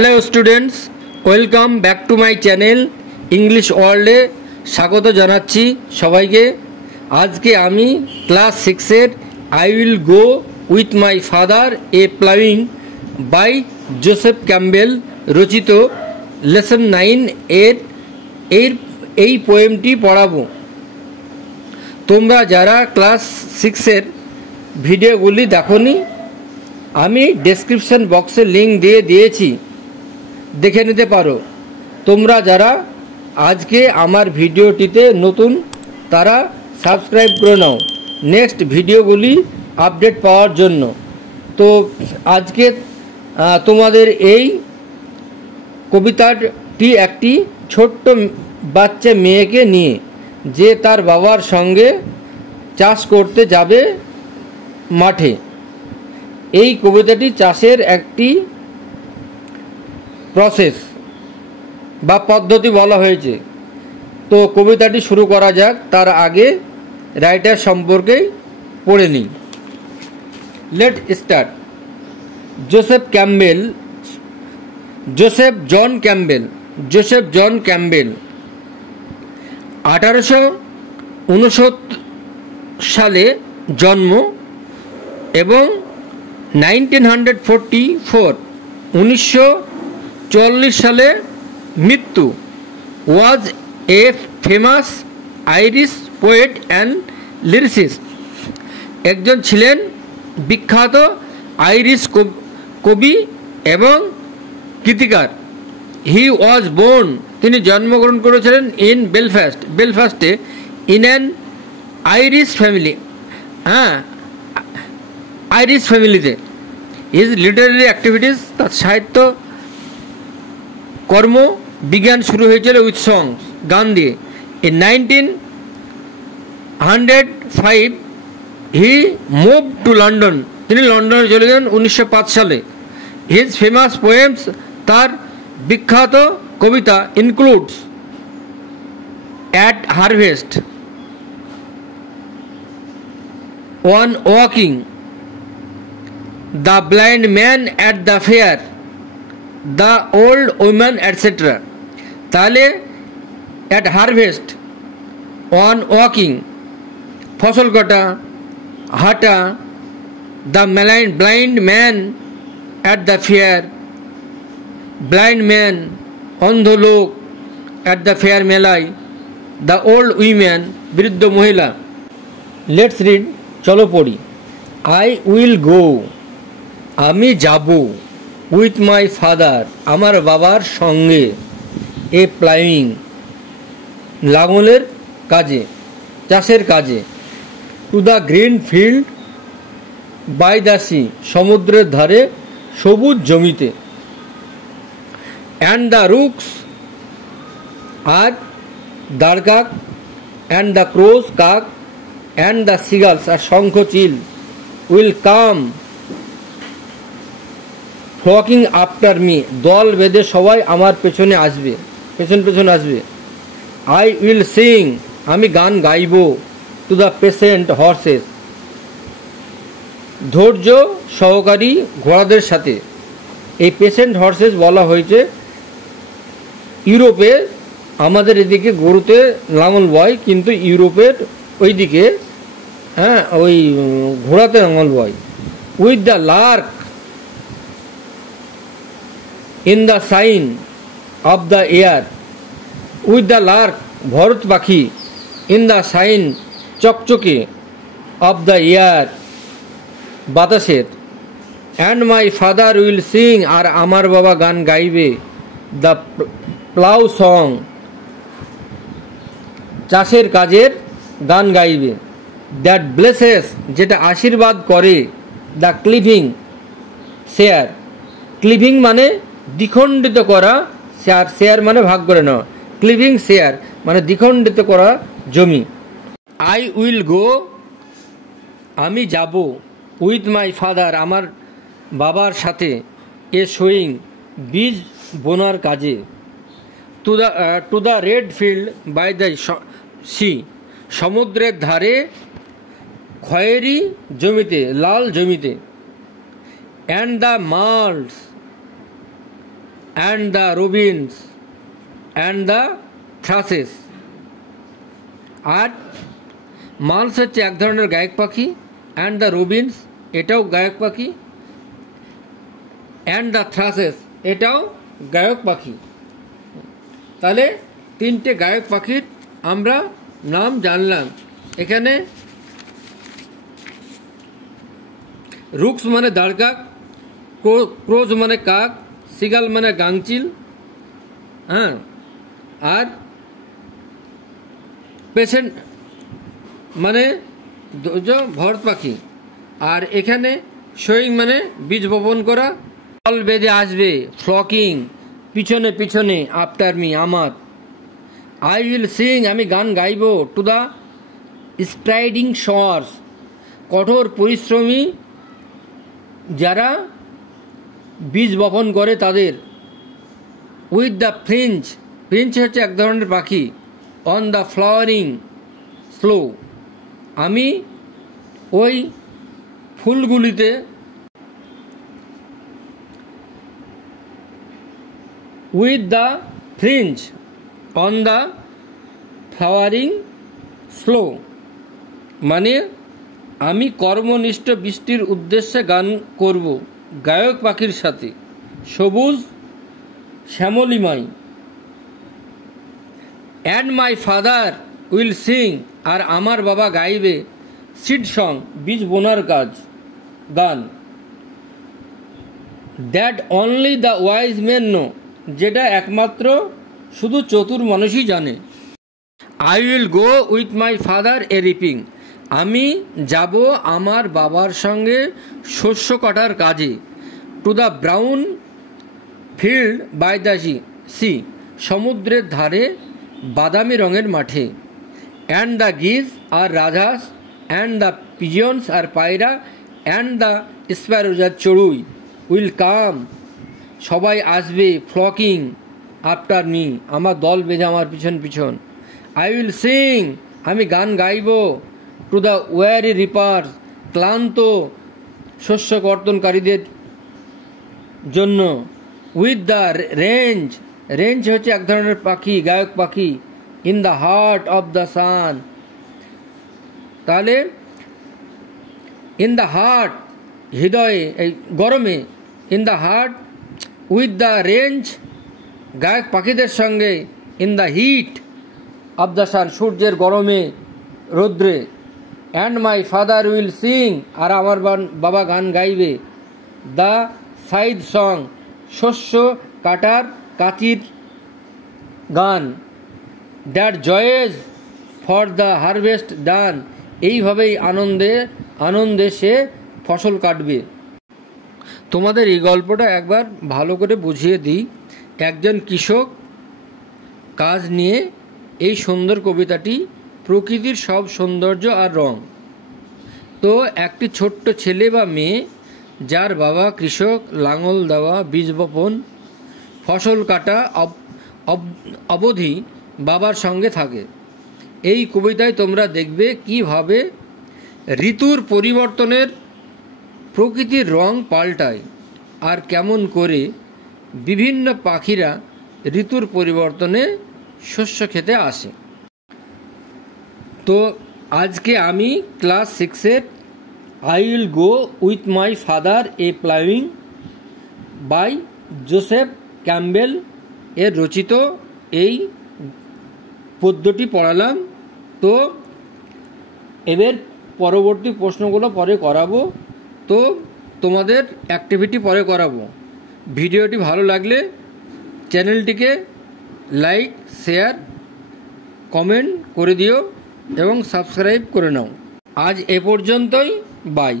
Hello students, welcome back to my channel English ওয়ার্ল্ডে স্বাগত জানাচ্ছি সবাইকে। আজকে আমি ক্লাস 6-এর I will go with my father a ploughing by Joseph Campbell রচিত লেসন 9 এর এই পোয়েমটি পড়াবো। তোমরা যারা ক্লাস 6-এর ভিডিওগুলি দেখোনি, আমি ডেসক্রিপশন বক্সে লিঙ্ক দিয়েছি, দেখে নিতে পারো। তোমরা যারা আজকে আমার ভিডিওটিতে নতুন তারা সাবস্ক্রাইব করে নাও নেক্সট ভিডিওগুলি আপডেট পাওয়ার জন্য। তো আজকে তোমাদের এই কবিতাটি একটি ছোট্ট বাচ্চা মেয়েকে নিয়ে, যে তার বাবার সঙ্গে চাষ করতে যাবে মাঠে। এই কবিতাটি চাষের একটি প্রসেস বা পদ্ধতি বলা হয়েছে। তো কবিতাটি শুরু করা যাক। তার আগে রাইটার সম্পর্কে পড়ে নিই। Let start. Joseph John Campbell 1869 সালে জন্ম এবং 1944 সালে মৃত্যু। Was a famous Irish poet and lyricist. একজন ছিলেন বিখ্যাত আইরিশ কবি এবং গীতিকার। হি ওয়াজ বোর্ন, তিনি জন্মগ্রহণ করেছিলেন ইন বেলফাস্টে ইন অ্যান আইরিশ ফ্যামিলিতে। হিজ লিটারারি অ্যাক্টিভিটিস, তার সাহিত্য কর্ম বিজ্ঞান শুরু হয়েছিল উইথ সংস, গান দিয়ে। In 1905 he move to London, তিনি লন্ডনে চলে যান 1905 সালে। হিজ ফেমাস পোয়েমস, তার বিখ্যাত কবিতা includes at harvest, one waking, the blind man at the fair, the old woman etcetera. তাহলে অ্যাট হারভেস্ট, ওয়ান ওয়াকিং ফসল কাটা, হাঁটা, the blind man at the fair, blind man অন্ধ লোক, অ্যাট দ্য ফেয়ার মেলায়, দ্য ওল্ড উইম্যান বৃদ্ধ মহিলা। Let's read, চলো পড়ি। আই উইল গো, আমি যাব, উইথ মাই ফাদার, আমার বাবার সঙ্গে, এ প্লাউইং, লাঙলের কাজে, চাষের কাজে, to the green field by the sea, সমুদ্রের ধারে সবুজ জমিতে, অ্যান্ড দ্য রুকস, আর দাঁড়কাক, অ্যান্ড দ্য ক্রোজ, কাক, অ্যান্ড দ্য সিগালস, আর শঙ্খ চিল, will come flocking after me, দল বেঁধে সবাই আমার পেছনে আসবে, পেছন আসবে। আই উইল সিং, আমি গান গাইব, টু দ্য পেশেন্ট হর্সেস, ধৈর্য সহকারী ঘোড়াদের সাথে। এই পেশেন্ট হর্সেস বলা হয়েছে ইউরোপে, আমাদের এদিকে গরুতে লাঙল বয়, কিন্তু ইউরোপের ওইদিকে ওই ঘোড়াতে লাঙল বয়। With the lark in the shine of the air, with the lark ভরত পাখি, ইন দ্য সাইন চকচকে, অফ দ্য এয়ার বাতাসের, and my father will sing, আর আমার বাবা গান গাইবে, দ্য প্লাউ সং, চাষের কাজের গান গাইবে, দ্যাট ব্লেসেস, যেটা আশীর্বাদ করে, দ্য ক্লিভিং শেয়ার, ক্লিভিং মানে দ্বিখণ্ডিত করা, শেয়ার মানে ভাগ করে নেওয়া, ক্লিভিং শেয়ার মানে দ্বিখণ্ডিত করা জমি। আই উইল গো, আমি যাব, উইথ মাই ফাদার, আমার বাবার সাথে, এ সোয়িং, বীজ বোনার কাজে, to the red field by the sea, সমুদ্রের ধারে খয়েরি জমিতে, লাল জমিতে, and the malls and the robins and the thrushes. আর মালস হচ্ছে এক ধরনের গায়ক পাখি, অ্যান্ড দ্য রবিনস এটাও গায়ক পাখি, অ্যান্ড দ্য থ্রাসেস এটাও গায়ক পাখি। তাহলে তিনটে গায়ক পাখির আমরা নাম জানলাম। এখানে রুক্স মানে দাঁড়কাক, ক্রোজ মানে কাক, সিগাল মানে গাংচিল, হ্যাঁ, আর পেশেন্ট মানে ভরত পাখি। আর এখানে শোয়িং মানে বীজ বপন করা। দল বেঁধে আসবে, ফ্লকিং পিছনে পিছনে, আফটার মি আমার। আই উইল সিং আমি গান গাইব, টু দ্য স্ট্রাইডিং শর্স কঠোর পরিশ্রমী যারা বীজ বপন করে তাদের। উইথ দ্য ফ্রিঞ্চ, ফ্রিঞ্চ হচ্ছে এক ধরনের পাখি, অন দ্য ফ্লাওয়ারিং স্লো আমি ওই ফুলগুলিতে with the finch on the flowering sloe মানে আমি কর্মনিষ্ঠ বৃষ্টির উদ্দেশ্যে গান করব গায়ক পাখির সাথে, সবুজ শ্যামলিমাই। And my father will sing আর আমার বাবা গাইবে, সিড সং বীজ বোনার গান। That only the wise men know যেটা একমাত্র শুধু চতুর মানুষই জানে। I will go with my father a reaping আমি যাব আমার বাবার সঙ্গে শস্য কাটার কাজে। To the brown field by the sea সমুদ্রের ধারে বাদামি রঙের মাঠে। অ্যান্ড দ্য গিজ আর রাজহাঁস, অ্যান্ড দ্য পিজিয়ন্স আর পায়রা, অ্যান্ড দ্য স্প্যারোজ আর চড়ুই উইল কাম সবাই আসবে, ফ্লকিং আফটার মি আমার দল বেঁধে আমার পিছন পিছন। আই উইল সিং আমি গান গাইব, টু দ্য ওয়ারি রিপার্স ক্লান্ত শস্য কর্তনকারীদের জন্য। উইথ দ্য রেঞ্জ, রেঞ্জ হচ্ছে এক ধরনের পাখি, গায়ক পাখি। In the heart of the sun তাহলে ইন দ্য হার্ট হৃদয়ে এই গরমে, in the heart with the wren গায়ক পাখিদের সঙ্গে, in the heat of the sun সূর্যের গরমে রৌদ্রে। And my father will sing আর আমার বাবা গান গাইবে, দ্য সাইড সং শস্য কাটার কাচির গান। দ্যাট জয়েজ ফর দ্য হারভেস্ট ডান এইভাবেই আনন্দে আনন্দে সে ফসল কাটবে। তোমাদের এই গল্পটা একবার ভালো করে বুঝিয়ে দিই। একজন কৃষক কাজ নিয়ে এই সুন্দর কবিতাটি, প্রকৃতির সব সৌন্দর্য আর রং। তো একটি ছোট্ট ছেলে বা মেয়ে যার বাবা কৃষক, লাঙল দেওয়া, বীজ বপন, ফসল কাটা অবধি বাবার সঙ্গে থাকে। এই কবিতায় তোমরা দেখবে কিভাবে ঋতুর পরিবর্তনের প্রকৃতির রং পাল্টায় আর কেমন করে বিভিন্ন পাখিরা ঋতুর পরিবর্তনে শস্য খেতে আসে। তো আজকে আমি ক্লাস 6-এর I will go with my father a ploughing by Joseph Campbell এর রচিত এই পদ্যটি পড়ালাম। তো এবার পরবর্তী প্রশ্নগুলো পরে করাবো, তো তোমাদের অ্যাক্টিভিটি পরে করাবো। ভিডিওটি ভালো লাগলে চ্যানেলটিকে লাইক, শেয়ার, কমেন্ট করে দিও এবং সাবস্ক্রাইব করে নাও। আজ এ পর্যন্তই, বাই।